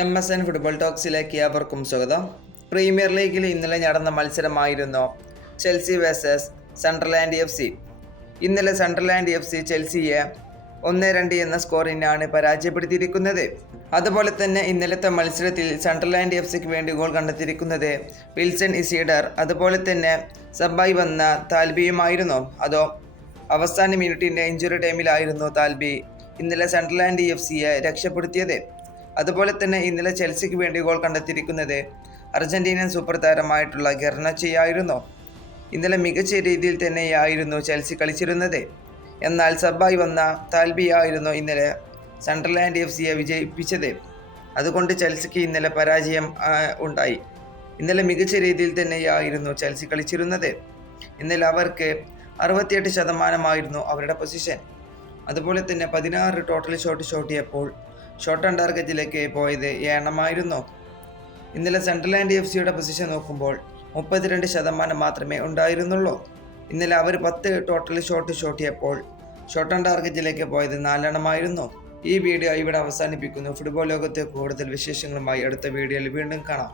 M S N football ടോക്സിലേക്ക് ഏവർക്കും സ്വാഗതം. പ്രീമിയർ ലീഗിൽ ഇന്നലെ നടന്ന മത്സരമായിരുന്നു Chelsea versus Sunderland F C. ഇന്നലെ സെൻട്രലാൻഡ് എഫ് സി ചെൽസിയെ ഒന്ന് രണ്ട് എന്ന സ്കോറിനാണ് പരാജയപ്പെടുത്തിയിരിക്കുന്നത്. അതുപോലെ തന്നെ ഇന്നലത്തെ മത്സരത്തിൽ സെൻട്രലാൻഡ് എഫ് സിക്ക് വേണ്ടി ഗോൾ കണ്ടെത്തിയിരിക്കുന്നത് വിൽസൺ ഇസീഡർ. അതുപോലെ തന്നെ സബായി വന്ന താൽബിയുമായിരുന്നു. അതോ അവസാന മിനിറ്റിന്റെ ഇഞ്ചുറി ടൈമിലായിരുന്നു താൽബി ഇന്നലെ സെൻട്രലാൻഡ് എഫ് സിയെ രക്ഷപ്പെടുത്തിയത്. അതുപോലെ തന്നെ ഇന്നലെ ചെൽസിക്ക് വേണ്ടി ഗോൾ കണ്ടെത്തിയിരിക്കുന്നത് അർജന്റീനിയൻ സൂപ്പർ താരമായിട്ടുള്ള ഗെർണച്ചയായിരുന്നു. ഇന്നലെ മികച്ച രീതിയിൽ തന്നെയായിരുന്നു ചെൽസി കളിച്ചിരുന്നത്. എന്നാൽ സബായി വന്ന താൽബിയായിരുന്നു ഇന്നലെ സണ്ടർലാൻഡ് എഫ് സിയെ വിജയിപ്പിച്ചത്. അതുകൊണ്ട് ചെൽസിക്ക് ഇന്നലെ പരാജയം ഉണ്ടായി. ഇന്നലെ മികച്ച രീതിയിൽ തന്നെയായിരുന്നു ചെൽസി കളിച്ചിരുന്നത്. ഇന്നലെ അവർക്ക് അറുപത്തിയെട്ട് ശതമാനമായിരുന്നു അവരുടെ പൊസിഷൻ. അതുപോലെ തന്നെ പതിനാറ് ടോട്ടൽ ഷോട്ട് ഷോട്ടിയപ്പോൾ ഷോട്ട് ടാർഗറ്റിലേക്ക് പോയത് എണ്ണമായിരുന്നു? ഇന്നലെ സെൻട്രലാൻഡ് എഫ് സിയുടെ പൊസിഷൻ നോക്കുമ്പോൾ മുപ്പത്തിരണ്ട് ശതമാനം മാത്രമേ ഉണ്ടായിരുന്നുള്ളൂ. ഇന്നലെ അവർ പത്ത് ടോട്ടൽ ഷോട്ട് ഷോട്ടിയപ്പോൾ ഷോട്ട് ടാർഗറ്റിലേക്ക് പോയത് നാലെണ്ണമായിരുന്നു. ഈ വീഡിയോ ഇവിടെ അവസാനിപ്പിക്കുന്നു. ഫുട്ബോൾ ലോകത്തെ കൂടുതൽ വിശേഷങ്ങളുമായി അടുത്ത വീഡിയോയിൽ വീണ്ടും കാണാം.